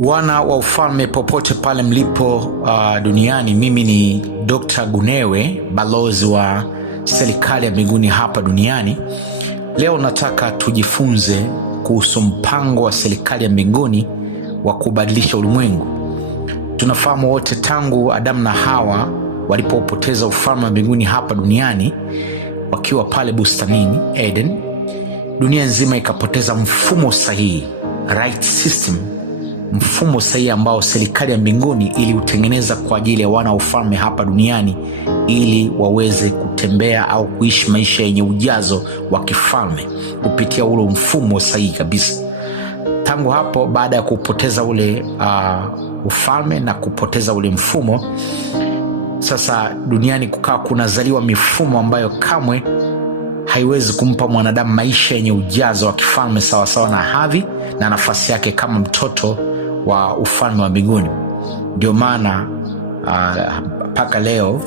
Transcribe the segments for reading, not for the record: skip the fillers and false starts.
Wana wa ufalme popote pale mlipo duniani, mimi ni Dr. Gunewe, balozi wa serikali ya mbinguni hapa duniani. Leo nataka tujifunze kuhusu mpango wa serikali ya mbinguni wa kubadilisha ulimwengu. Tunafahamu wote tangu Adamu na Hawa walipopoteza ufalme wa mbinguni hapa duniani, wakiwa pale bustanini Eden, dunia nzima ikapoteza mfumo sahihi, right system, mfumo sahihi ambao serikali ya mbinguni iliutengeneza kwa ajili ya wana wa ufalme hapa duniani ili waweze kutembea au kuishi maisha yenye ujazo wa kifalme kupitia ule mfumo sahihi kabisa. Tangu hapo, baada ya kupoteza ule ufalme na kupoteza ule mfumo, sasa duniani kukaa kunazaliwa mifumo ambayo kamwe haiwezi kumpa mwanadamu maisha yenye ujazo wa kifalme sawasawa na hadhi na nafasi yake kama mtoto wa ufalme wa mbinguni. Ndio maana mpaka leo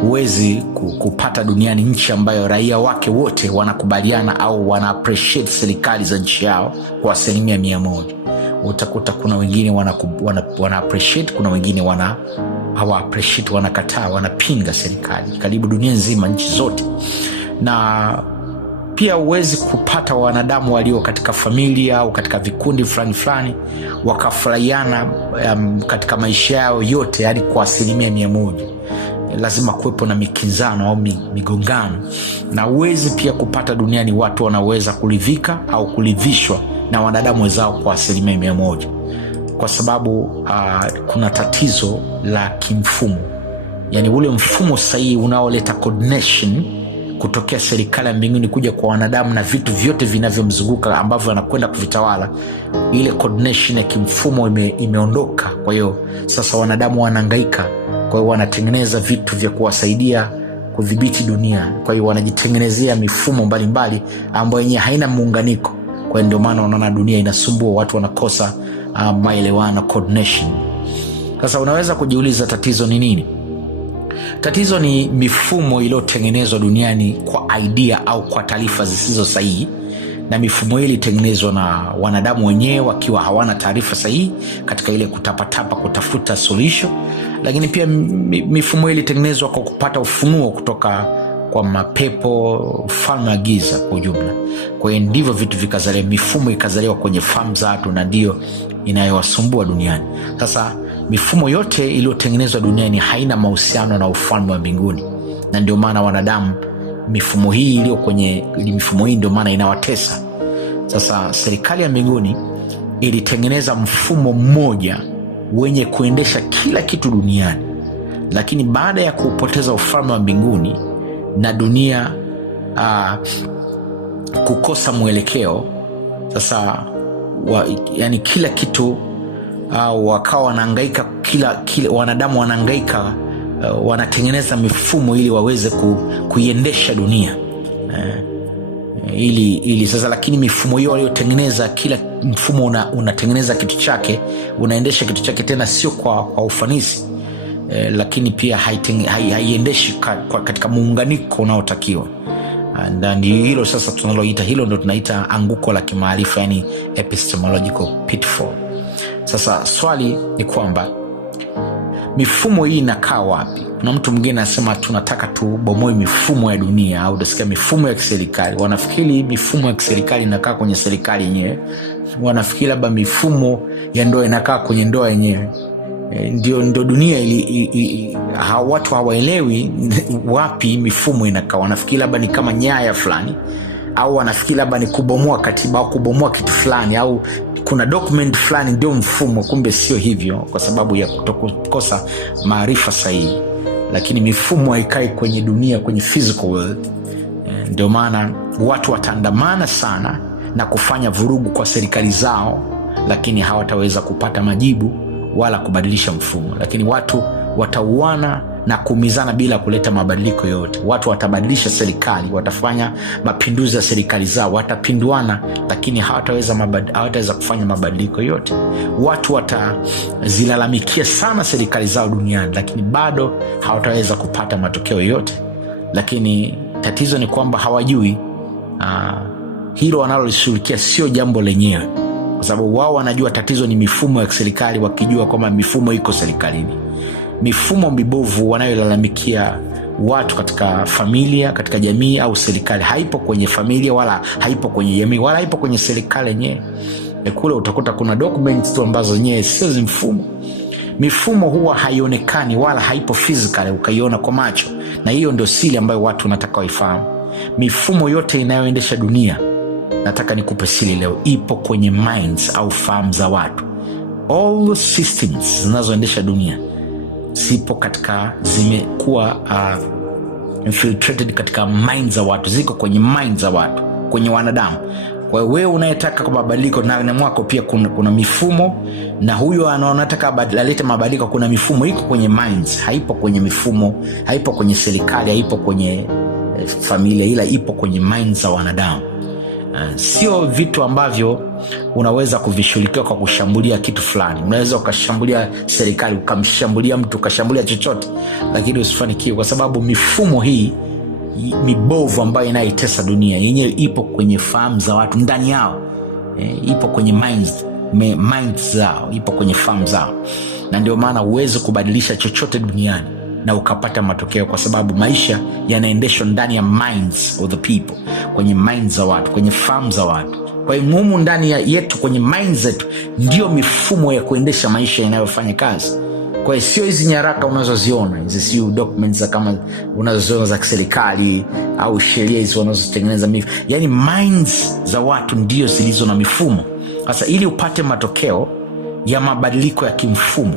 huwezi kupata duniani nchi ambayo raia wake wote wanakubaliana au wana appreciate serikali za nchi yao kwa 100%. Utakuta kuna wengine wana appreciate, kuna wengine hawa appreciate, wanakataa, wanapinga serikali karibu dunia nzima, nchi zote. Na pia huwezi kupata wanadamu walio katika familia au katika vikundi fulani wakafurahiana katika maisha yao yote, yani kwa 100%. Lazima kuwepo na mikinzano au migongano, na huwezi pia kupata duniani watu wanaweza kuridhika au kuridhishwa na wanadamu wenzao kwa 100%, kwa sababu kuna tatizo la kimfumo, yani ule mfumo sahihi unaoleta coordination kutokea serikali ya mbinguni kuja kwa wanadamu na vitu vyote vinavyomzunguka ambavyo anakwenda kuvitawala. Ile coordination ya kimfumo imeondoka. Kwa hiyo sasa wanadamu wanahangaika, kwa hiyo wanatengeneza vitu vya kuwasaidia kudhibiti dunia. Kwa hiyo wanajitengenezea mifumo mbalimbali ambayo yenyewe haina muunganiko. Kwa hiyo ndio maana unaona dunia inasumbua, watu wanakosa maelewano, coordination. Sasa unaweza kujiuliza tatizo ni nini? Tatizo ni mifumo iliyotengenezwa duniani kwa idea au kwa taarifa zisizo sahihi, na mifumo hii ilitengenezwa na wanadamu wenyewe wakiwa hawana taarifa sahihi katika ile kutapatapa kutafuta solution. Lakini pia mifumo hii ilitengenezwa kwa kupata ufunuo kutoka kwa mapepo, ufalme wa giza kwa ujumla. Kwa hiyo ndivyo vitu vikazaliwa, mifumo ikazaliwa kwenye fahamu za watu, na ndio inayowasumbua duniani. Sasa mifumo yote iliyotengenezwa duniani haina mahusiano na ufalme wa mbinguni, na ndio maana wanadamu, mifumo hii ndio maana inawatesa. Sasa serikali ya mbinguni ilitengeneza mfumo mmoja wenye kuendesha kila kitu duniani, lakini baada ya kupoteza ufalme wa mbinguni na dunia kukosa mwelekeo, sasa yani kila kitu wakawa wanahangaika, kila wanadamu wanahangaika, wanatengeneza mifumo ili waweze kuiendesha dunia ili sasa. Lakini mifumo hiyo waliotengeneza, kila mfumo unatengeneza kitu chake, unaendesha kitu chake, tena sio kwa ufanisi, lakini pia haiendeshi katika muunganiko unaotakiwa. Ndio hilo sasa tunaloita, hilo ndo tunaita anguko la kimaarifa, yani epistemological pitfall. Sasa swali ni kwamba mifumo hii inakaa wapi? Kuna mtu mwingine anasema tunataka tubomoe mifumo ya dunia, au utasikia mifumo ya kiserikali. Wanafikiri mifumo ya kiserikali inakaa kwenye serikali yenyewe, wanafikiri labda mifumo ya ndoa inakaa kwenye ndoa yenyewe. Ndio dunia watu hawaelewi wapi mifumo inakaa. Wanafikiri labda ni kama nyaya fulani, au wanafikiri labda ni kubomoa katiba au kubomoa kitu fulani, au kuna document fulani ndio mfumo. Kumbe sio hivyo, kwa sababu ya kukosa maarifa sahihi. Lakini mifumo haikai kwenye dunia, kwenye physical world. Ndio maana watu wataandamana sana na kufanya vurugu kwa serikali zao, lakini hawataweza kupata majibu wala kubadilisha mfumo. Lakini watu watauana na kuumizana bila kuleta mabadiliko yote. Watu watabadilisha serikali, watafanya mapinduzi ya serikali zao, watapinduana, lakini hawataweza kufanya mabadiliko yote. Watu watazilalamikia sana serikali zao duniani, lakini bado hawataweza kupata matokeo yote. Lakini tatizo ni kwamba hawajui hilo wanalolishughulikia sio jambo lenyewe. kwa sababu wao wanajua tatizo ni mifumo ya serikali, wakijua kwamba mifumo iko serikalini. Mifumo mibovu wanayolalamikia watu katika familia, katika jamii au serikali, haipo kwenye familia wala haipo kwenye jamii wala haipo kwenye serikali yenyewe. Kule utakuta kuna documents tu ambazo zenyewe sio mfumo. Mifumo huwa haionekani wala haipo physical ukaiona kwa macho, na hiyo ndio siri ambayo watu wanataka waifahamu. Mifumo yote inayoendesha dunia, nataka nikupe siri leo, ipo kwenye minds au fahamu za watu. All the systems zinazoendesha dunia zipo katika, zimekuwa infiltrated katika minds za watu, ziko kwenye minds za watu, kwenye wanadamu. Kwa hiyo wewe unayetaka kwa mabadiliko ndani mwako pia kuna mifumo, na huyo anataka alete mabadiliko, kuna mifumo iko kwenye minds, haipo kwenye mifumo, haipo kwenye serikali, haipo kwenye familia, ila ipo kwenye minds za wanadamu. Sio vitu ambavyo unaweza kuvishughulikia kwa kushambulia kitu fulani. Unaweza ukashambulia serikali, ukamshambulia mtu, ukashambulia chochote, lakini usifanikiwe, kwa sababu mifumo hii mibovu ambayo inaitesa dunia yenyewe ipo kwenye fahamu za watu ndani yao. Ipo kwenye minds zao, ipo kwenye fahamu zao, na ndio maana uweze kubadilisha chochote duniani na ukapata matokeo, kwa sababu maisha yanaendeshwa ndani ya minds of the people, kwenye minds za watu, kwenye fahamu za watu. Kwa hiyo humu ndani yetu, kwenye minds zetu, ndio mifumo ya kuendesha maisha inayofanya kazi. Kwa hiyo sio hizi nyaraka unazoziona, hizi sio documents kama unazoziona za serikali au sheria hizo wanazotengeneza, yani minds za watu ndio zilizo na mifumo. Sasa ili upate matokeo ya mabadiliko ya kimfumo,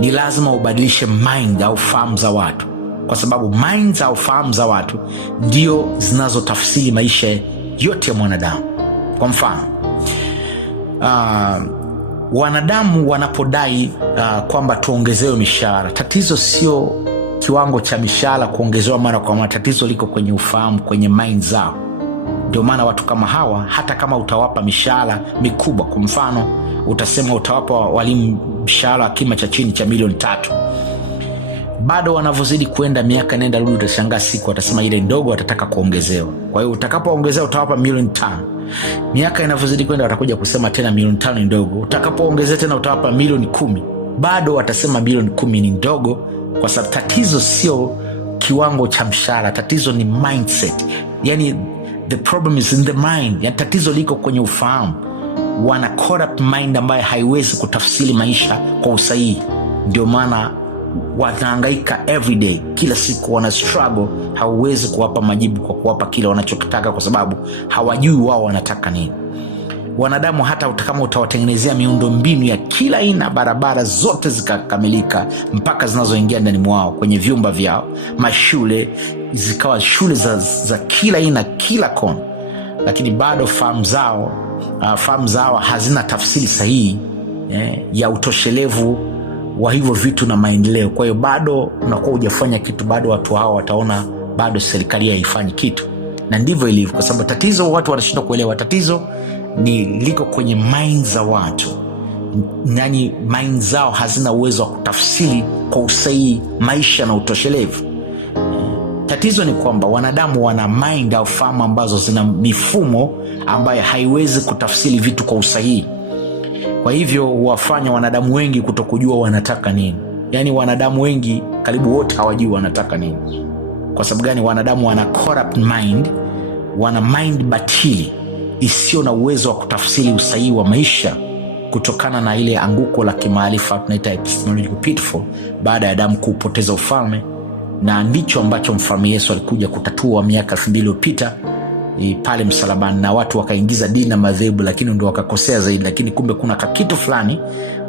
ni lazima ubadilishe mind au fahamu za watu, kwa sababu minds au fahamu za watu ndio zinazotafsiri maisha yote ya mwanadamu. Kwa mfano, wanadamu wanapodai kwamba tuongezewe mishahara, tatizo sio kiwango cha mishahara kuongezewa mara kwa mara, tatizo liko kwenye ufahamu, kwenye mind zao. Ndio maana watu kama hawa, hata kama utawapa mishahara mikubwa, kwa mfano utasema utawapa walimu mshahara wa kima cha chini cha milioni 3, bado wanavyozidi kuenda, miaka nenda rudi, utashangaa siku watasema ile ndogo, watataka kuongezewa. Kwa hiyo utakapoongezewa utawapa milioni 5, miaka inavyozidi kwenda watakuja kusema tena milioni 5 ni ndogo. Utakapoongezea tena utawapa milioni 10, bado watasema milioni 10 ni ndogo, kwa sababu tatizo sio kiwango cha mshahara, tatizo ni mindset. Yani the problem is in the mind, yani tatizo liko kwenye ufahamu. Wana corrupt mind ambayo haiwezi kutafsiri maisha kwa usahihi. Ndio maana wanahangaika everyday, kila siku wana struggle. Hauwezi kuwapa majibu kwa kuwapa kile wanachokitaka, kwa sababu hawajui wao wanataka nini. Wanadamu hata kama utawatengenezea miundo mbinu ya kila aina, barabara zote zikakamilika mpaka zinazoingia ndani mwao kwenye vyumba vyao, mashule zikawa shule za kila aina, kila kona, lakini bado fahamu zao hazina tafsiri sahihi ya utoshelevu wa hivyo vitu na maendeleo. Kwa hiyo bado unakuwa hujafanya kitu, bado watu hao wataona bado serikali haifanyi kitu, na ndivyo ilivyo, kwa sababu tatizo watu wanashindwa kuelewa. Tatizo ni liko kwenye minds za watu, yani minds zao hazina uwezo wa kutafsiri kwa usahihi maisha na utoshelevu. Tatizo ni kwamba wanadamu wana mind au fahamu ambazo zina mifumo ambayo haiwezi kutafsiri vitu kwa usahihi. Kwa hivyo huwafanya wanadamu wengi kutokujua wanataka nini. Yani wanadamu wengi karibu wote hawajui wanataka nini. Kwa sababu gani? Wanadamu wana corrupt mind, wana mind batili isiyo na uwezo wa kutafsiri usahihi wa maisha, kutokana na ile anguko la kimaarifa tunaita epistemological pitfall, baada ya Adamu kupoteza ufalme. Na ndicho ambacho mfalme Yesu alikuja kutatua miaka 2000 iliyopita pale msalabani, na watu wakaingiza dini na madhehebu, lakini ndio wakakosea zaidi. Lakini kumbe kuna kitu fulani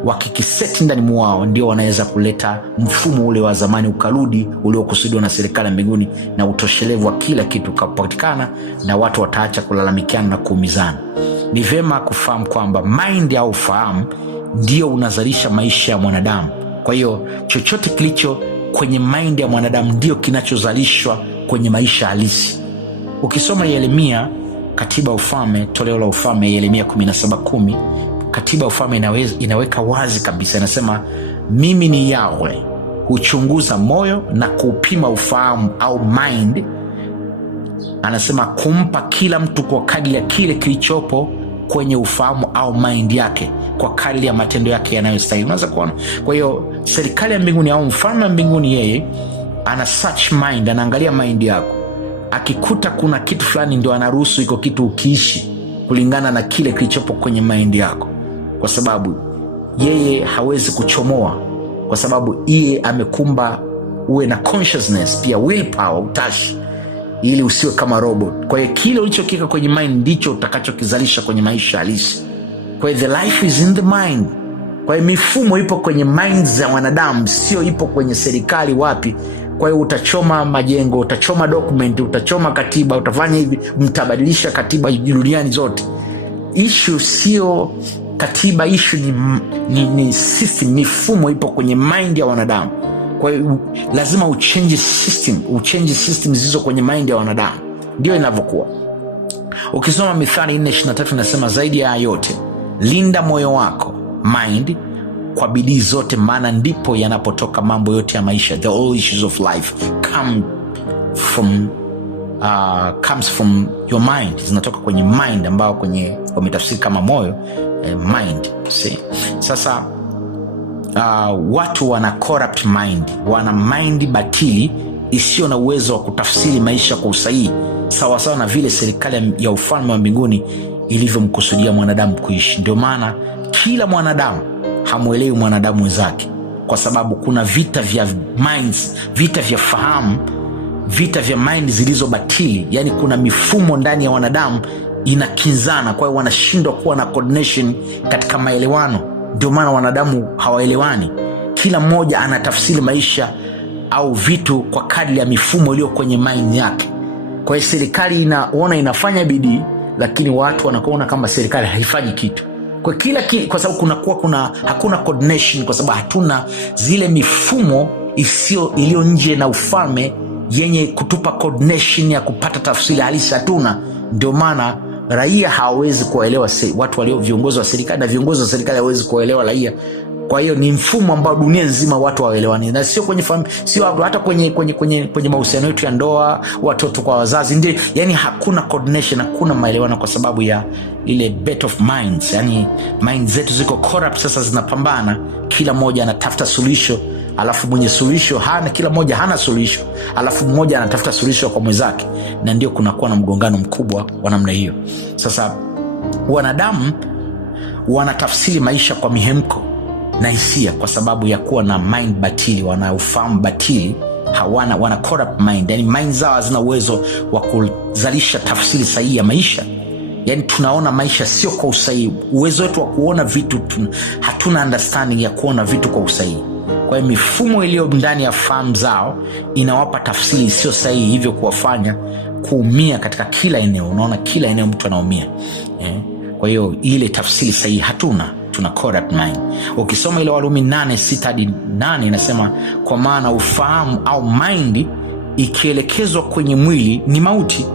wakikiseti ndani mwao, ndio wanaweza kuleta mfumo ule wa zamani ukarudi, uliokusudiwa na serikali ya mbinguni, na utoshelevu wa kila kitu ukapatikana, na watu wataacha kulalamikiana na kuumizana. Ni vema kufahamu kwamba mind au fahamu ndio unazalisha maisha ya mwanadamu. Kwa hiyo chochote kilicho kwenye mind ya mwanadamu ndio kinachozalishwa kwenye maisha halisi. Ukisoma Yeremia, katiba ufalme, toleo la ufalme, Yeremia 17:10, katiba ufalme inaweka wazi kabisa, inasema mimi ni Yahweh, huchunguza moyo na kupima ufahamu au mind. Anasema kumpa kila mtu kwa kadri ya kile kilichopo kwenye ufahamu au mind yake kwa kadri ya matendo yake yanayostahili. Unaweza kuona. Kwa hiyo serikali ya mbinguni au mfalme wa mbinguni, yeye ana search mind, anaangalia mind yako. Akikuta kuna kitu fulani, ndio anaruhusu iko kitu ukiishi kulingana na kile kilichopo kwenye mind yako, kwa sababu yeye hawezi kuchomoa, kwa sababu yeye amekumba uwe na consciousness, pia willpower, utashi, ili usiwe kama robot. Kwa hiyo kile ulichokika kwenye mind ndicho utakachokizalisha kwenye maisha halisi. Kwa hiyo the life is in the mind. Kwa hiyo mifumo ipo kwenye mind za wanadamu, sio ipo kwenye serikali wapi. Kwa hiyo utachoma majengo, utachoma document, utachoma katiba, utafanya hivi, mtabadilisha katiba duniani zote. Issue sio katiba, issue ni system, mifumo ipo kwenye mind ya wanadamu. Kwa hiyo lazima uchange system zilizo kwenye mind ya wanadamu. Ndio inavyokuwa. Ukisoma Mithali 4:23 inasema, zaidi ya yote linda moyo wako, mind, kwa bidii zote, maana ndipo yanapotoka mambo yote ya maisha. The all issues of life comes from your mind, zinatoka kwenye mind, ambao kwenye wametafsiri kama moyo, mind. See? Sasa watu wana corrupt mind, wana mind batili isiyo na uwezo wa kutafsiri maisha kwa usahihi, sawasawa na vile serikali ya ufalme wa mbinguni ilivyomkusudia mwanadamu kuishi. Ndio maana kila mwanadamu hamuelewi mwanadamu wenzake, kwa sababu kuna vita vya minds, vita vya fahamu, vita vya mind zilizobatili. Yani kuna mifumo ndani ya wanadamu inakinzana, kwa hiyo wanashindwa kuwa na coordination katika maelewano. Ndio maana wanadamu hawaelewani, kila mmoja anatafsiri maisha au vitu kwa kadri ya mifumo iliyo kwenye mind yake. Kwa hiyo serikali inaona inafanya bidii, lakini watu wanakuona kama serikali haifanyi kitu. Kwa sababu hakuna coordination, kwa sababu hatuna zile mifumo iliyo nje na ufalme yenye kutupa coordination ya kupata tafsiri halisi, hatuna. Ndio maana raia hawawezi kuelewa watu walio viongozi wa serikali, na viongozi wa serikali hawawezi kuelewa raia. Kwa hiyo ni mfumo ambao dunia nzima watu hawaelewani, na sio kwenye sio hata kwenye mahusiano yetu ya ndoa, watoto kwa wazazi, ndio. Yani hakuna coordination, hakuna maelewano, kwa sababu ya ile bet of minds. Yani mind zetu ziko corrupt, sasa zinapambana, kila mmoja anatafuta suluhisho, alafu mwenye suluhisho kila mmoja hana suluhisho, alafu mmoja anatafuta suluhisho kwa mwenzake, na ndio kunakuwa na mgongano mkubwa wa namna hiyo. Sasa wanadamu wanatafsiri maisha kwa mihemko na hisia, kwa sababu ya kuwa na mind batili, wana ufahamu batili, wana corrupt mind. Yani mind zao hazina uwezo wa kuzalisha tafsiri sahihi ya maisha. Yani tunaona maisha sio kwa usahihi, uwezo wetu wa kuona vitu hatuna understanding ya kuona vitu kwa usahihi. Kwa hiyo mifumo iliyo ndani ya fahamu zao inawapa tafsiri isiyo sahihi, hivyo kuwafanya kuumia katika kila eneo. Unaona kila eneo mtu anaumia. Kwa hiyo ile tafsiri sahihi hatuna, tuna corrupt mind. Ukisoma ile Warumi 8:6-8 inasema, kwa maana ufahamu au mind ikielekezwa kwenye mwili ni mauti,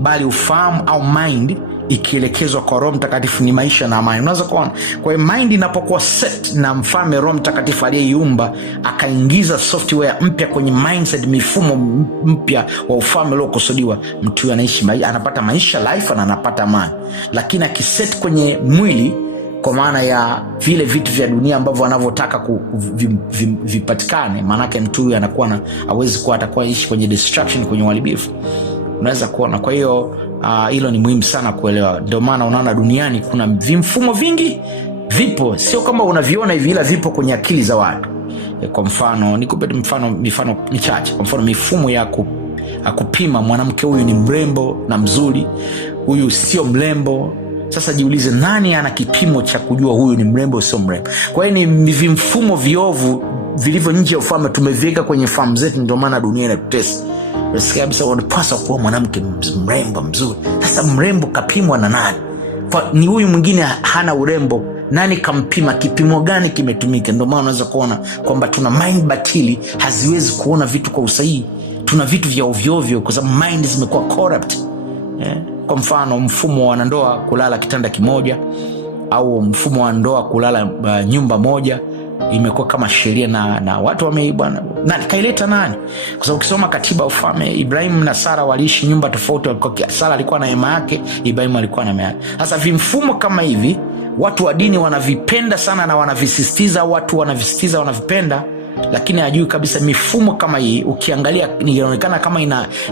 bali ufahamu au mind ikielekezwa kwa Roho Mtakatifu ni maisha na amani. Unaweza kuona. Kwa hiyo mind inapokuwa set na mfalme Roho Mtakatifu aliyeiumba, akaingiza software mpya kwenye mindset, mifumo mpya wa ufalme uliokusudiwa, mtu anaishi anapata maisha life na anapata amani. Lakini akiset kwenye mwili, kwa maana ya vile vitu vya dunia ambavyo wanavyotaka vipatikane, maana yake mtu huyu anakuwa hawezi kuwa atakuwa ishi kwenye destruction, kwenye uharibifu. Unaweza kuona. Kwa hiyo hilo ni muhimu sana kuelewa. Ndio maana unaona duniani kuna vimfumo vingi vipo, sio kama unaviona hivi, ila vipo kwenye akili za watu. Kwa mfano nikupe mifano michache. Kwa mfano mifumo ya kupima mwanamke, huyu ni mrembo na mzuri, huyu sio mrembo. Sasa jiulize, nani ana kipimo cha kujua huyu ni mrembo sio mrembo? Kwa hiyo ni vimfumo viovu vilivyo nje ya ufalme tumeviweka kwenye fahamu zetu. Ndio maana dunia inatutesa. Unasikia kabisa unapaswa kuwa mwanamke mrembo mzuri. Sasa mrembo kapimwa na nani? Ni huyu mwingine hana urembo, nani kampima? Kipimo gani kimetumika? Ndio maana unaweza kuona kwamba tuna mind batili, haziwezi kuona vitu kwa usahihi. Tuna vitu vya ovyo ovyo kwa sababu mind zimekuwa corrupt. Kwa mfano mfumo wa wanandoa kulala kitanda kimoja, au mfumo wa ndoa kulala nyumba moja, imekuwa kama sheria na watu bwana na kaileta nani? Kwa sababu ukisoma katiba ufame Ibrahim na Sara waliishi nyumba tofauti. Sara alikuwa na hema yake, Ibrahim alikuwa na hema yake. Sasa vimfumo kama hivi watu wa dini wanavipenda sana na wanavisisitiza, watu wanavisisitiza, wanavipenda, lakini hajui kabisa mifumo kama hii ukiangalia inaonekana kama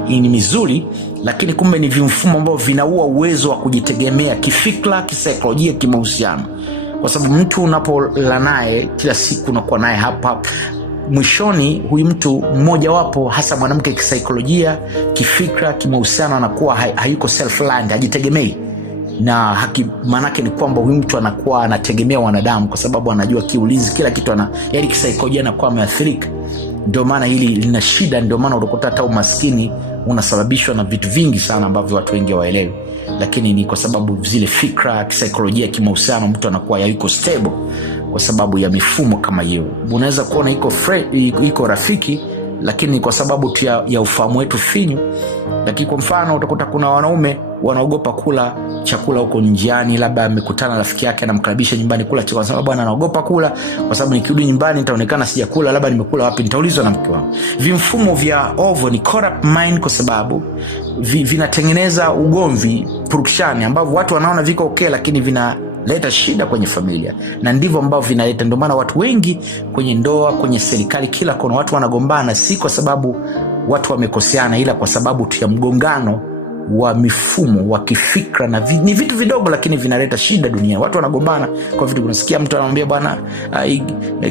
ni mizuri, lakini kumbe ni vimfumo ambao vinaua uwezo wa kujitegemea kifikra, kisaikolojia, kimahusiano. Kwa sababu mtu unapola naye kila siku unakuwa naye hapa, mwishoni huyu mtu mmoja wapo hasa mwanamke kisaikolojia, kifikra, kimahusiano anakuwa hayuko self-reliant, hajitegemei. Na manake ni kwamba huyu mtu anakuwa anategemea wanadamu kwa sababu anajua kiulizi kila kitu yaani kisaikolojia anakuwa ameathirika. Ndio maana hili lina shida, ndio maana utakuta hata umaskini unasababishwa na vitu vingi sana ambavyo watu wengi hawaelewi, lakini ni kwa sababu zile fikra, kisaikolojia, kimahusiano mtu anakuwa yuko stable kwa sababu ya mifumo kama hiyo. Unaweza kuona iko rafiki, lakini kwa sababu tu ya ufahamu wetu finyu. Lakini kwa mfano utakuta kuna wanaume wanaogopa kula chakula huko njiani, labda amekutana na rafiki yake anamkaribisha nyumbani kula chakula, sababu bwana anaogopa kula kwa sababu nikirudi nyumbani nitaonekana sijakula, labda nimekula wapi, nitaulizwa na mke wangu. Vimfumo vya ovo ni corrupt mind kwa sababu vinatengeneza ugomvi, purukushani ambavyo watu wanaona viko okay, lakini vinaleta shida kwenye familia, na ndivyo ambavyo vinaleta. Ndio maana watu wengi kwenye ndoa, kwenye serikali, kila kona watu wanagombana, si kwa sababu watu wamekoseana, ila kwa sababu tu ya mgongano wa mifumo wa kifikra, na ni vitu vidogo lakini vinaleta shida dunia. Watu wanagombana kwa vitu. Unasikia mtu anamwambia bwana,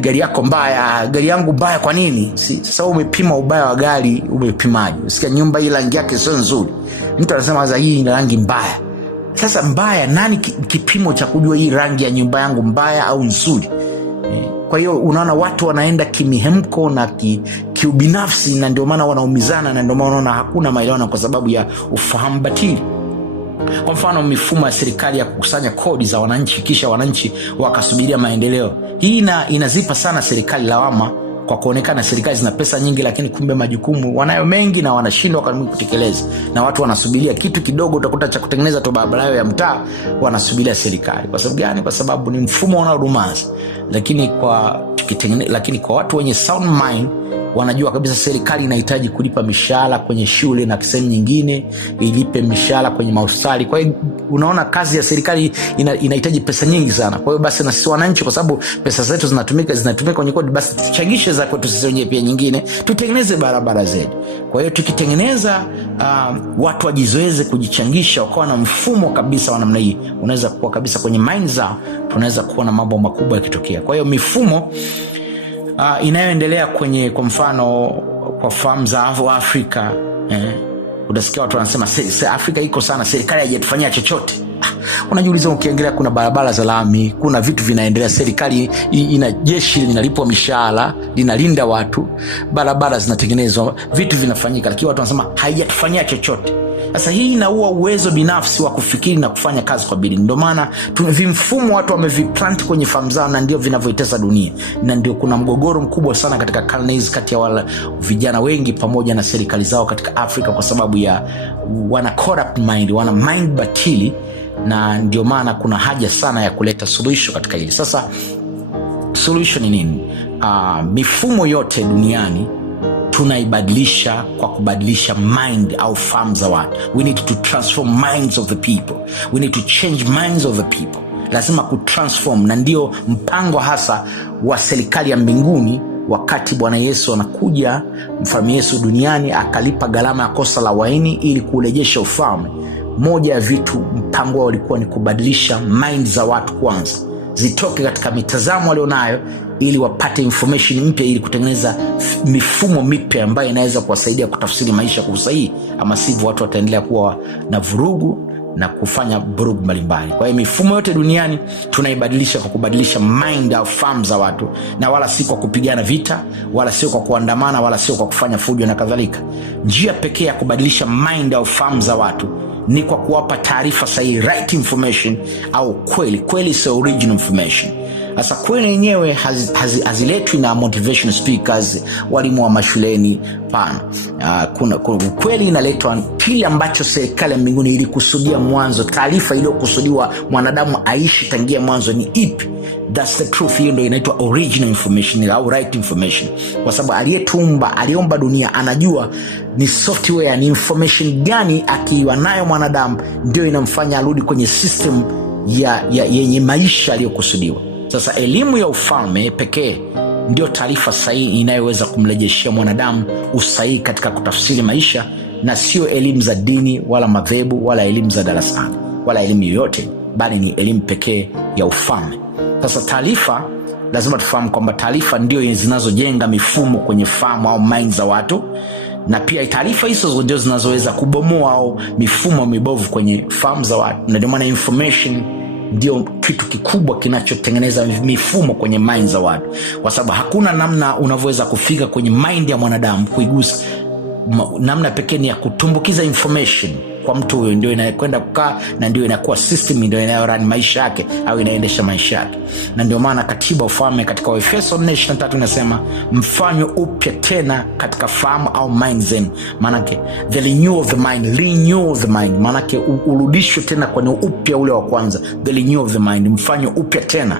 gari yako mbaya, gari yangu mbaya. Kwa nini? Sasa umepima ubaya wa gari, umepimaje? Unasikia nyumba hii rangi yake sio nzuri, mtu anasema za hii ina rangi mbaya. Sasa mbaya, nani kipimo cha kujua hii rangi ya nyumba yangu mbaya au nzuri? Kwa hiyo unaona watu wanaenda kimihemko na kiubinafsi, na ndio maana wanaumizana, na ndio maana unaona hakuna maelewano kwa sababu ya ufahamu batili. Kwa mfano mifumo ya serikali ya kukusanya kodi za wananchi kisha wananchi wakasubiria maendeleo. Hii inazipa sana serikali lawama kwa kuonekana serikali zina pesa nyingi, lakini kumbe majukumu wanayo mengi na wanashindwa kutekeleza, na watu wanasubiria kitu kidogo, utakuta cha kutengeneza tu barabara ya mtaa wanasubiria serikali. Kwa sababu gani? Kwa sababu ni mfumo unaodumaza. Lakini kwa watu wenye sound mind wanajua kabisa serikali inahitaji kulipa mishahara kwenye shule na sehemu nyingine, ilipe mishahara kwenye mahospitali. Kwa hiyo unaona kazi ya serikali inahitaji pesa nyingi sana. Kwa hiyo basi na sisi wananchi, kwa sababu pesa zetu zinatumika kwenye kodi, basi tuchangishe za kwetu sisi wenyewe pia nyingine, tutengeneze barabara zetu. Kwa hiyo tukitengeneza watu wajizoeze kujichangisha, wakawa na mfumo kabisa wa namna hii, unaweza kuwa kabisa kwenye mind zao, tunaweza kuona mambo makubwa yakitokea. Kwa hiyo mifumo inayoendelea kwa mfano kwa fahamu za Afrika, unasikia watu wanasema Afrika iko sana, serikali haijatufanyia chochote. Unajiuliza, ukiangalia kuna barabara za lami, kuna vitu vinaendelea, serikali ina jeshi linalipwa mishahara, linalinda watu, barabara zinatengenezwa, vitu vinafanyika, lakini watu wanasema haijatufanyia chochote. Sasa hii inaua uwezo binafsi wa kufikiri na kufanya kazi kwa bidii. Ndio maana vimfumo watu wameviplant kwenye fahamu zao, na ndio vinavyoitesa dunia, na ndio kuna mgogoro mkubwa sana katika karne hizi kati ya wala vijana wengi pamoja na serikali zao katika Afrika, kwa sababu ya wana corrupt mind, wana mind batili, na ndio maana kuna haja sana ya kuleta suluhisho katika hili. Sasa solution ni nini? Mifumo yote duniani tunaibadilisha kwa kubadilisha mind au fahamu za watu. We need to transform minds of the people. We need to change minds of the people. Lazima kutransform, na ndio mpango hasa wa serikali ya mbinguni. Wakati Bwana Yesu anakuja, mfalme Yesu duniani akalipa gharama ya kosa la waini ili kurejesha ufalme. Moja ya vitu mpango wao ulikuwa ni kubadilisha mind za watu kwanza, zitoke katika mitazamo walionayo ili wapate information mpya, ili kutengeneza mifumo mipya ambayo inaweza kuwasaidia kutafsiri maisha kwa usahihi. Ama sivyo watu wataendelea kuwa na vurugu na kufanya vurugu mbalimbali. Kwa hiyo mifumo yote duniani tunaibadilisha kwa kubadilisha mind au fahamu za watu, na wala si kwa kupigana vita, wala sio kwa kuandamana, wala sio kwa kufanya fujo na kadhalika. Njia pekee ya kubadilisha mind au fahamu za watu ni kwa kuwapa taarifa sahihi, right information, au kweli sio original information. Sasa kweli yenyewe haziletwi na motivation speakers, walimu wa mashuleni, pana. kuna ukweli inaletwa. Kile ambacho serikali ya mbinguni ilikusudia mwanzo, taarifa iliyokusudiwa mwanadamu aishi tangia mwanzo ni ipi? That's the truth. Hiyo ndio inaitwa original information au right information, kwa sababu aliyetumba, aliomba dunia, anajua ni software, ni information gani akiwa nayo mwanadamu ndio inamfanya arudi kwenye system yenye maisha aliyokusudiwa. Sasa elimu ya ufalme pekee ndio taarifa sahihi inayoweza kumrejeshea mwanadamu usahihi katika kutafsiri maisha, na sio elimu za dini wala madhehebu wala elimu za darasani wala elimu yoyote, bali ni elimu pekee ya ufalme. Sasa taarifa, lazima tufahamu kwamba taarifa ndio zinazojenga mifumo kwenye fahamu au mind za watu, na pia taarifa hizo ndio zinazoweza kubomoa au mifumo mibovu kwenye fahamu za watu. Na ndio maana information ndio kitu kikubwa kinachotengeneza mifumo kwenye mind za watu, kwa sababu hakuna namna unavyoweza kufika kwenye mind ya mwanadamu kuigusa. Namna pekee ni ya kutumbukiza information kwa mtu huyo, ndio inakwenda kukaa na ndio inakuwa system, ndio inayorun maisha yake au inaendesha maisha yake. Na ndio maana katiba ufalme katika Waefeso 4:23 inasema mfanywe upya tena katika fahamu au mind zenu. Maanake the renew of the mind, renew of the mind, maanake urudishwe tena kwenye upya ule wa kwanza. The renew of the mind, mfanywe upya tena,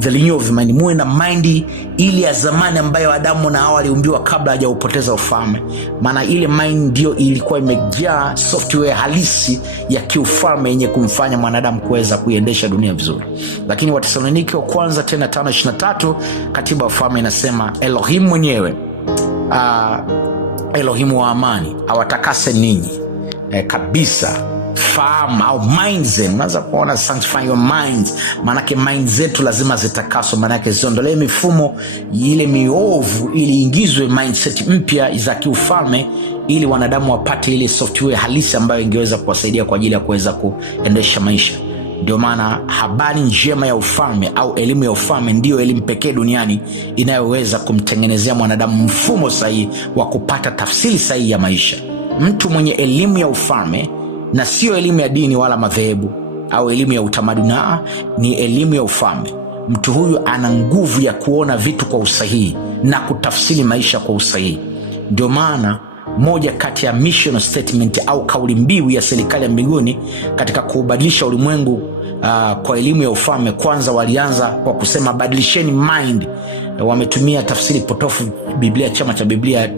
the renew of the mind. Muwe na mind ile ya zamani ambayo Adamu na Hawa waliumbiwa kabla hajaupoteza ufalme. Maana ile mind ndio ilikuwa imejaa software halisi ya kiufalme yenye kumfanya mwanadamu kuweza kuiendesha dunia vizuri. Lakini Wathesalonike wa kwanza tena 5:23 katiba ufalme inasema Elohim mwenyewe, Elohimu wa amani awatakase ninyi kabisa fahamu au minds zenu. Unaweza kuona sanctify your minds, maanake mind zetu lazima zitakaswe, maanake ziondolewe mifumo ile miovu ili ingizwe mindset mpya za kiufalme, ili wanadamu wapate ile software halisi ambayo ingeweza kuwasaidia kwa ajili ya kuweza kuendesha maisha. Ndio maana habari njema ya ufalme au elimu ya ufalme ndio elimu pekee duniani inayoweza kumtengenezea mwanadamu mfumo sahihi wa kupata tafsiri sahihi ya maisha. Mtu mwenye elimu ya ufalme, na sio elimu ya dini wala madhehebu au elimu ya utamaduni, ni elimu ya ufalme. Mtu huyu ana nguvu ya kuona vitu kwa usahihi na kutafsiri maisha kwa usahihi. Ndio maana moja kati ya mission statement au kauli mbiu ya serikali ya mbinguni katika kubadilisha ulimwengu kwa elimu ya ufalme, kwanza walianza kwa kusema badilisheni mind. Wametumia tafsiri potofu Biblia, chama cha Biblia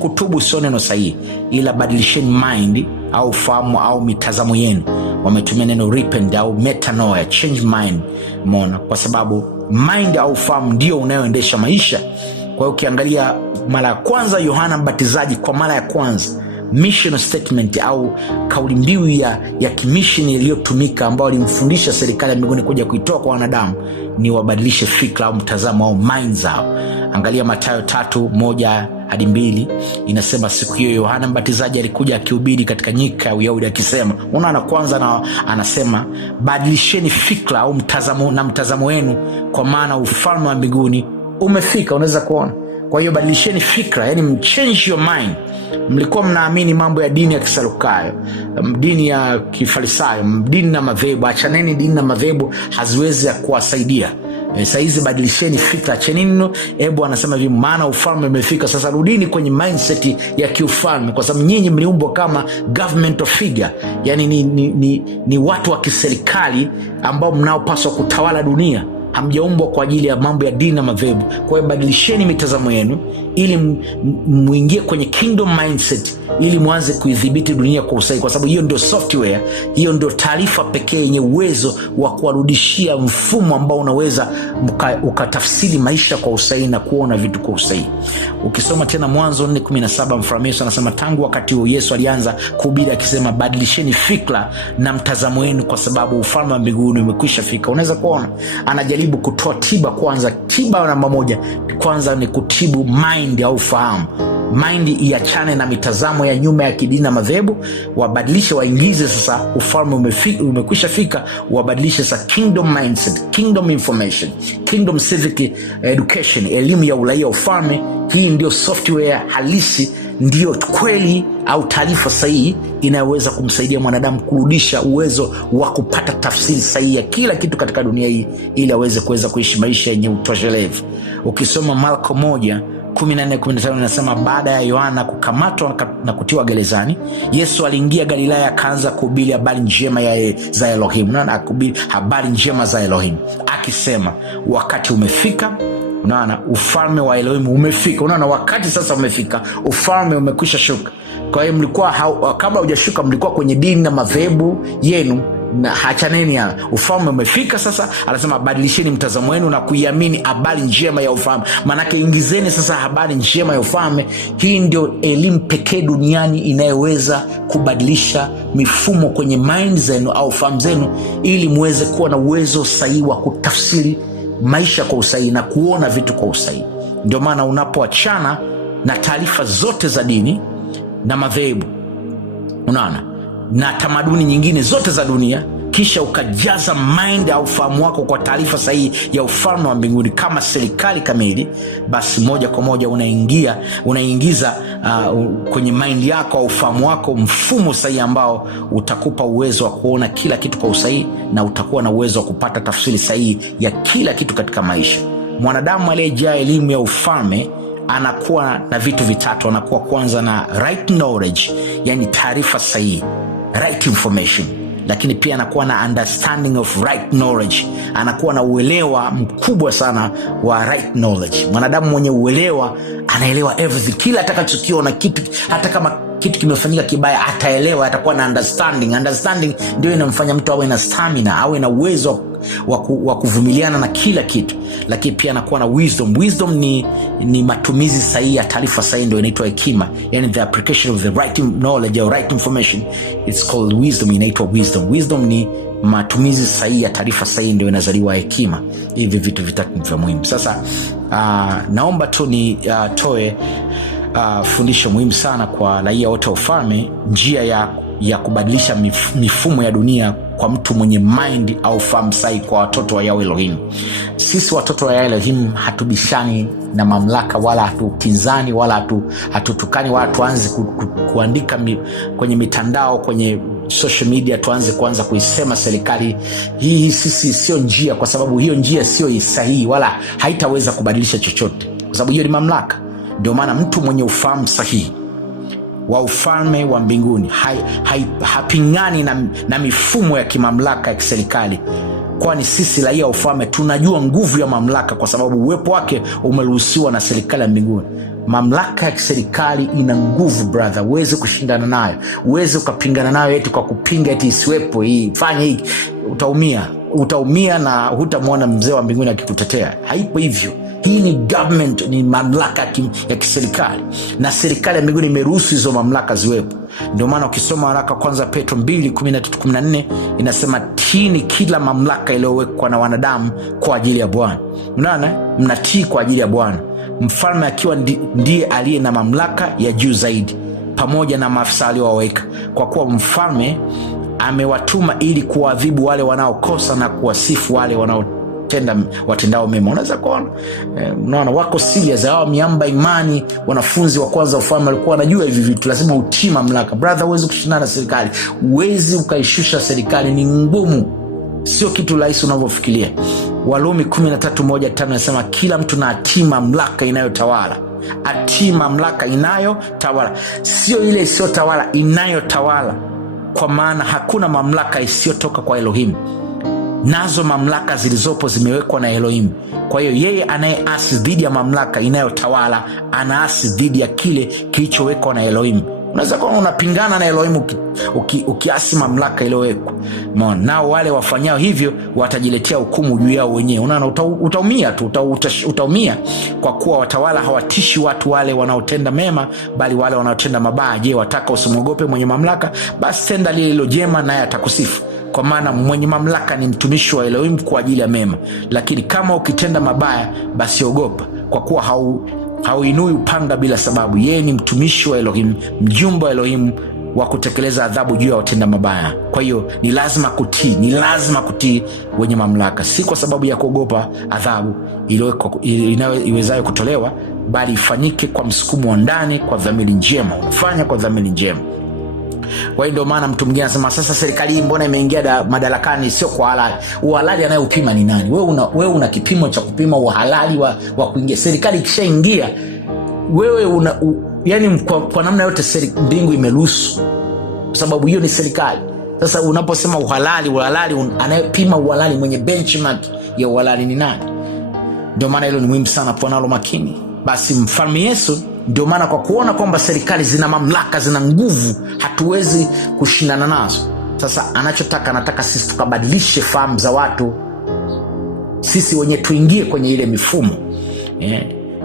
kutubu sio neno sahihi, ila badilisheni mind au fahamu au mitazamo yenu. Wametumia neno repent au metanoia, change mind. Umeona, kwa sababu mind au fahamu ndio unayoendesha maisha. Kwa hiyo ukiangalia mara ya kwanza Yohana Mbatizaji, kwa mara ya kwanza mission statement au kauli mbiu ya kimission iliyotumika, ambao alimfundisha serikali ya mbinguni kuja kuitoa kwa wanadamu, ni wabadilishe fikra au mtazamo au mind zao. Angalia Mathayo 3:1-2 inasema siku hiyo Yohana Mbatizaji alikuja akihubiri katika nyika ya Uyahudi akisema, unaona, kwanza na anasema badilisheni fikra au mtazamo wenu, kwa maana ufalme wa mbinguni umefika. Unaweza kuona. Kwa hiyo badilisheni fikra, yani change your mind. Mlikuwa mnaamini mambo ya dini ya Kisadukayo, dini ya Kifarisayo, dini na madhehebu. Achaneni dini na madhehebu, haziwezi kuwasaidia. Saizi badilisheni fikra, achaneni. Hebu anasema hivi, maana ufalme umefika. Sasa rudini kwenye mindset ya kiufalme, kwa sababu nyinyi mliumbwa kama governmental figure, yani ni watu wa kiserikali ambao mnaopaswa kutawala dunia. Hamjaumbwa kwa ajili ya mambo ya dini na madhehebu. Kwa hiyo badilisheni mitazamo yenu ili muingie kwenye kingdom mindset, ili muanze kuidhibiti dunia kwa usahihi, kwa sababu hiyo ndio software, hiyo ndio taarifa pekee yenye uwezo wa kuwarudishia mfumo ambao unaweza ukatafsiri maisha kwa usahihi na kuona vitu kwa usahihi. Ukisoma tena Mwanzo 4:17, Mfalme Yesu anasema tangu wakati huo Yesu alianza kuhubiri akisema, badilisheni fikra na mtazamo wenu, kwa sababu ufalme wa mbinguni umekwisha fika. Unaweza kuona anajaribu kutoa tiba kwanza. Tiba namba 1 kwanza ni kutibu mind au fahamu. Mind iachane na mitazamo ya nyuma ya kidini na madhehebu, wabadilishe, waingize sasa ufalme umekwisha fika, wabadilishe sasa kingdom mindset, kingdom information, kingdom civic education, elimu ya uraia ufalme. Hii ndio software halisi, ndio kweli au taarifa sahihi inayoweza kumsaidia mwanadamu kurudisha uwezo wa kupata tafsiri sahihi ya kila kitu katika dunia hii, ili aweze kuweza kuishi maisha yenye utoshelevu. Ukisoma Marko 14:15 inasema baada ya Yohana kukamatwa na kutiwa gerezani, Yesu aliingia Galilaya akaanza kuhubiri habari njema za Elohim. Unaona, kuhubiri habari njema za Elohim akisema wakati umefika. Unaona, ufalme wa Elohim umefika. Unaona, wakati sasa umefika, ufalme umekwisha shuka. Kwa hiyo mlikuwa kabla hujashuka mlikuwa kwenye dini na madhehebu yenu, na hachaneni ya ufalme umefika sasa. Anasema badilisheni mtazamo wenu na kuiamini habari njema ya ufalme. Manake ingizeni sasa habari njema ya ufalme. Hii ndio elimu pekee duniani inayoweza kubadilisha mifumo kwenye mind zenu au fahamu zenu, ili muweze kuwa na uwezo sahihi wa kutafsiri maisha kwa usahihi na kuona vitu kwa usahihi. Ndio maana unapoachana na taarifa zote za dini na madhehebu, unaona, na tamaduni nyingine zote za dunia, kisha ukajaza mind au fahamu wako kwa taarifa sahihi ya ufalme wa mbinguni kama serikali kamili, basi moja kwa moja unaingiza kwenye mind yako au ufahamu wako mfumo sahihi ambao utakupa uwezo wa kuona kila kitu kwa usahihi, na utakuwa na uwezo wa kupata tafsiri sahihi ya kila kitu katika maisha. Mwanadamu aliyejaa elimu ya ufalme anakuwa na vitu vitatu. Anakuwa kwanza na right knowledge, yani taarifa sahihi, right information, lakini pia anakuwa na understanding of right knowledge. Anakuwa na uelewa mkubwa sana wa right knowledge. Mwanadamu mwenye uelewa anaelewa everything, kila atakachokiona kitu, hata kama kitu kimefanyika kibaya ataelewa, atakuwa na understanding. Understanding ndio inamfanya mtu awe na stamina, awe na uwezo wa kuvumiliana na kila kitu. Lakini pia anakuwa na wisdom. Wisdom ni matumizi sahihi ya taarifa sahihi, ndio inaitwa hekima, yani the application of the right knowledge or right information, it's called wisdom, inaitwa wisdom. Wisdom ni matumizi sahihi ya taarifa sahihi, ndio inazaliwa hekima. Hivi vitu vitatu ni vya muhimu. Sasa naomba tu ni toe fundisho muhimu sana kwa raia wote wa ufalme, njia ya kubadilisha mifumo ya dunia kwa mtu mwenye mind au fahamu sahihi, kwa watoto wa Yahweh Elohim. Sisi watoto wa Yahweh Elohim hatubishani na mamlaka, wala hatukinzani, wala hatutukani, wala tuanze kuandika kwenye mitandao, kwenye social media tuanze kuisema serikali hii. Sisi sio njia, kwa sababu hiyo njia sio sahihi, wala haitaweza kubadilisha chochote, kwa sababu hiyo ni mamlaka. Ndio maana mtu mwenye ufahamu sahihi wa ufalme wa mbinguni hapingani na mifumo ya kimamlaka ya kiserikali, kwani sisi raia wa ufalme tunajua nguvu ya mamlaka, kwa sababu uwepo wake umeruhusiwa na serikali ya mbinguni. Mamlaka ya kiserikali ina nguvu brother, uweze kushindana nayo, uweze ukapingana nayo eti kwa kupinga eti isiwepo hii, fanya hii, utaumia na hutamwona mzee wa mbinguni akikutetea. Haipo hivyo. Hii ni government, ni mamlaka ya kiserikali, na serikali ya mbinguni imeruhusu hizo mamlaka ziwepo. Ndio maana ukisoma waraka kwanza Petro 2:13-14 inasema tiini kila mamlaka iliyowekwa na wanadamu kwa ajili ya Bwana. Unaona, mnatii kwa ajili ya Bwana, mfalme akiwa ndiye aliye na mamlaka ya juu zaidi, pamoja na maafisa aliowaweka, kwa kuwa mfalme amewatuma ili kuadhibu wale wanaokosa na kuwasifu wale watendao mema. Unaweza kuona unaona wako serious hao miamba imani. Wanafunzi wa kwanza ufalme walikuwa wanajua hivi vitu. Lazima utii mamlaka brother, huwezi kushindana na serikali, huwezi ukaishusha serikali, ni ngumu, sio kitu rahisi unavyofikiria. Warumi 13:1-5 inasema kila mtu na atii mamlaka inayotawala. Atii mamlaka inayotawala, sio ile isiyotawala, inayotawala, kwa maana hakuna mamlaka isiyotoka kwa Elohim, nazo mamlaka zilizopo zimewekwa na Elohim. Kwa hiyo yeye anayeasi dhidi ya mamlaka inayotawala anaasi dhidi ya kile kilichowekwa na Elohim. Unaweza kuwa unapingana na Elohim ukiasi mamlaka iliyowekwa. Nao wale wafanyao hivyo watajiletea hukumu juu yao wenyewe. Unaona, utaumia tu, utaumia, kwa kuwa watawala hawatishi watu wale wanaotenda mema, bali wale wanaotenda mabaya. Je, wataka usimwogope mwenye mamlaka? Basi tenda lile jema, naye atakusifu, kwa maana mwenye mamlaka ni mtumishi wa Elohim kwa ajili ya mema. Lakini kama ukitenda mabaya, basi ogopa, kwa kuwa hauinui upanga bila sababu. Yeye ni mtumishi wa Elohim, mjumbe wa Elohim wa kutekeleza adhabu juu ya watenda mabaya. Kwa hiyo ni lazima kutii wenye mamlaka, si kwa sababu ya kuogopa adhabu iwezayo kutolewa, bali ifanyike kwa msukumo wa ndani, kwa dhamiri njema. Unafanya kwa dhamiri njema. Kwa hiyo ndio maana mtu mwingine anasema sasa serikali hii mbona imeingia madarakani sio kwa halali? Uhalali anayeupima ni nani? Wewe una kipimo cha kupima uhalali wa kuingia. Serikali ikishaingia wewe yani kwa namna yote mbingu imeruhusu, kwa sababu hiyo ni serikali. Sasa unaposema uhalali, anayepima uhalali, mwenye benchmark ya uhalali ni nani? Ndio maana hilo ni muhimu sana kwa nalo makini. Basi Mfalme Yesu, ndio maana kwa kuona kwamba serikali zina mamlaka, zina nguvu, hatuwezi kushindana nazo. Sasa anataka sisi tukabadilishe fahamu za watu, sisi wenyewe tuingie kwenye ile mifumo.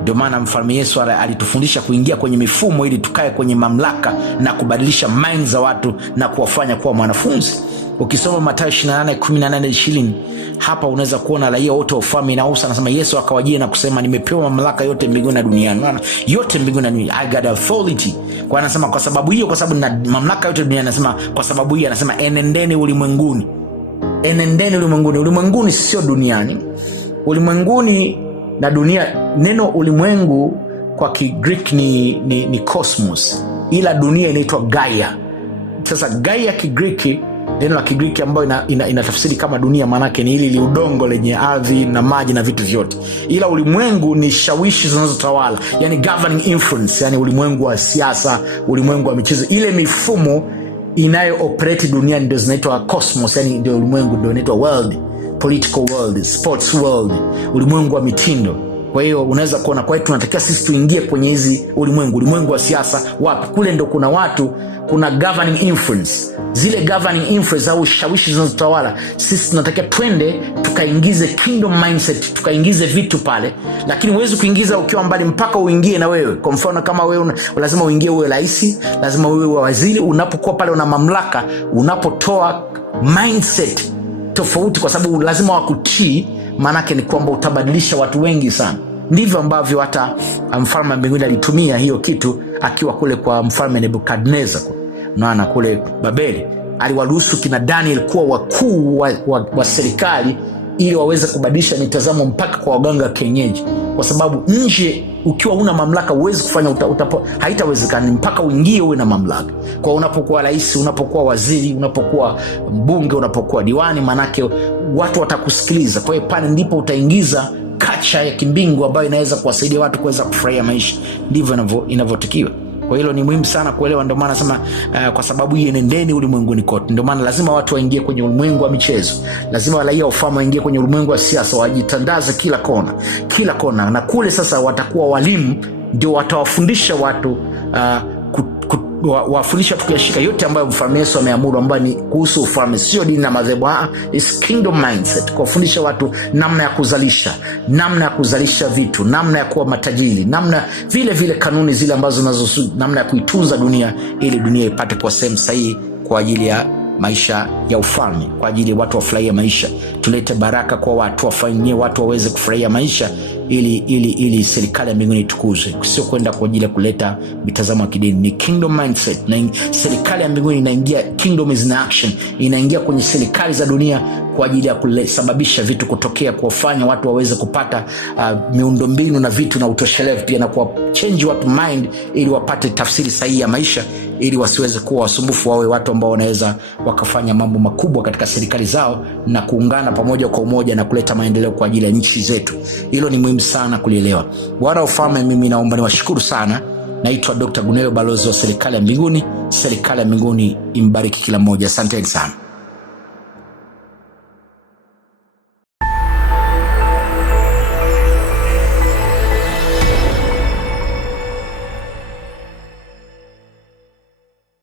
Ndio maana Mfalme Yesu alitufundisha kuingia kwenye mifumo ili tukae kwenye mamlaka na kubadilisha mind za watu na kuwafanya kuwa mwanafunzi. Ukisoma Mathayo 28:18-20, hapa unaweza kuona raia wote wa ufalme inahusu. Anasema Yesu akawajia na kusema, nimepewa mamlaka yote mbinguni na duniani. Maana yote mbinguni na duniani, I got authority. Kwa anasema kwa sababu hiyo, kwa sababu na mamlaka yote duniani, anasema kwa sababu hiyo, anasema enendeni ulimwenguni. Enendeni ulimwenguni. Ulimwenguni sio duniani. Ulimwenguni na dunia, neno ulimwengu kwa Kigreek ni cosmos, ila dunia inaitwa Gaia. Sasa Gaia Kigreek, neno la Kigreek ambayo inatafsiri kama dunia, maana yake ni ili udongo lenye ardhi na maji na vitu vyote. Ila ulimwengu ni shawishi zinazotawala, yani governing influence, yani ulimwengu wa siasa, ulimwengu wa michezo, ile mifumo inayo operate duniani ndio zinaitwa cosmos, yani ndio ulimwengu, ndio inaitwa world, political world, sports world, ulimwengu wa mitindo. Kwa hiyo unaweza kuona, kwa hiyo tunatakiwa sisi tuingie kwenye hizi ulimwengu wa siasa. Wapi? Kule ndo kuna watu, kuna governing influence. Zile governing influence au shawishi zinazotawala, sisi tunatakiwa twende tukaingize kingdom mindset, tukaingize vitu pale. Lakini huwezi kuingiza ukiwa mbali, mpaka uingie na wewe. Kwa mfano kama wewe lazima uingie, uwe rais, lazima uwe waziri. Unapokuwa pale una mamlaka, unapotoa mindset tofauti, kwa sababu lazima wakutii, maanake ni kwamba utabadilisha watu wengi sana. Ndivyo ambavyo hata mfalme wa mbinguni alitumia hiyo kitu akiwa kule kwa mfalme Nebukadnezar, unaona kule Babeli. Aliwaruhusu kina Daniel kuwa wakuu wa serikali ili waweze kubadilisha mitazamo mpaka kwa waganga kienyeji, kwa sababu nje ukiwa una mamlaka huwezi kufanya, haitawezekani mpaka uingie uwe na mamlaka. Kwa unapokuwa rais, unapokuwa waziri, unapokuwa mbunge, unapokuwa diwani, manake watu watakusikiliza. Kwa hiyo pale ndipo utaingiza kacha ya kimbingu ambayo inaweza kuwasaidia watu kuweza kufurahia maisha. Ndivyo inavyotakiwa. Kwa hilo ni muhimu sana kuelewa. Ndio maana nasema kwa sababu hii, nendeni ulimwenguni kote. Ndio maana lazima watu waingie kwenye ulimwengu wa michezo, lazima raia wa ufalme waingie kwenye ulimwengu wa siasa, wajitandaze kila kona, na kule sasa watakuwa walimu, ndio watawafundisha watu wafundisha tukiyashika yote ambayo Mfalme Yesu ameamuru, ambayo ni kuhusu ufalme, sio dini na madhehebu. Is kingdom mindset, kuwafundisha watu namna ya kuzalisha vitu, namna ya kuwa matajiri, namna vile kanuni zile ambazo namna ya kuitunza dunia, ili dunia ipate kwa sehemu sahihi kwa ajili ya maisha ya ufalme, kwa ajili ya watu wafurahie maisha. Tulete baraka kwa watu, wafanyie watu waweze kufurahia maisha, ili serikali ya mbinguni itukuzwe, sio kwenda kwa ajili ya kuleta mitazamo ya kidini. Ni kingdom mindset, na serikali ya mbinguni inaingia, kingdom is in action, inaingia kwenye serikali za dunia kwa ajili ya kusababisha vitu kutokea, kuwafanya watu waweze kupata miundombinu na vitu na utoshelevu pia, na kuwa change watu mind ili wapate tafsiri sahihi ya maisha, ili wasiweze kuwa wasumbufu, wawe watu ambao wanaweza wakafanya mambo makubwa katika serikali zao na kuungana pamoja kwa umoja na kuleta maendeleo kwa ajili ya nchi zetu. Hilo ni muhimu sana kulielewa. Wana ufalme, mimi naomba niwashukuru sana. Naitwa Dr. Gunewe, balozi wa serikali ya mbinguni. Serikali ya mbinguni imbariki kila mmoja. Asanteni sana.